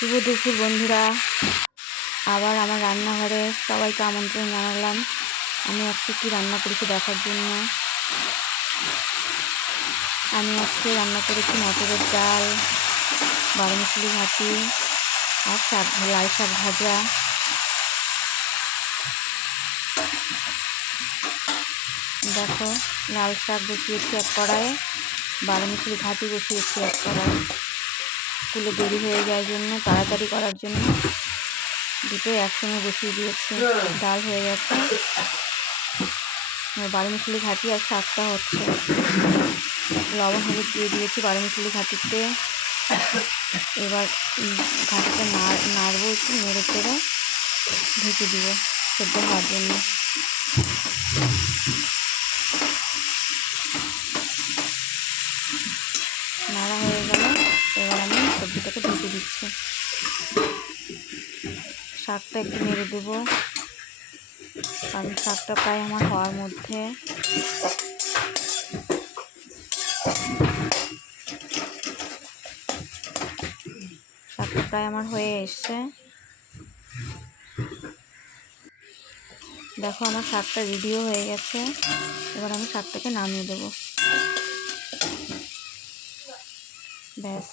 শুভ দুপুর বন্ধুরা, আবার আমার রান্নাঘরে সবাইকে আমন্ত্রণ জানালাম। আমি আজকে কী রান্না করেছি দেখার জন্য। আমি আজকে রান্না করেছি মটরের ডাল, বারোমিশালি ঘাটি আর লাল শাক ভাজা। দেখো, লাল শাক বসিয়েছি এক কড়াইয়ে, বারোমিশালি ঘাটি বসিয়েছি এক কড়াইয়ে। স্কুলে দেরি হয়ে যায় জন্য, তাড়াতাড়ি করার জন্য দুটোই একসঙ্গে বসিয়ে দিয়েছি। ডাল হয়ে গেছে, বারোমিশালি ঘাটি আর শাকটা হচ্ছে। লবণ হলুদ দিয়ে দিয়েছি বারোমিশালি ঘাটিতে। এবার ঘাটিটা নাড়বো, একটু নেড়ে চেড়ে ঢেকে দিব সেদ্ধ হওয়ার জন্য। নাড়া হয়ে গেল, এবার আমি সবজিটাকে ঢেকে দিচ্ছি। শাকটা একটু নেড়ে দেবো, কারণ শাকটা প্রায় আমার হওয়ার মধ্যে। শাকটা প্রায় আমার হয়ে এসছে। দেখো, আমার শাকটা রেডিও হয়ে গেছে। এবার আমি শাকটাকে নামিয়ে দেবো, ব্যাস।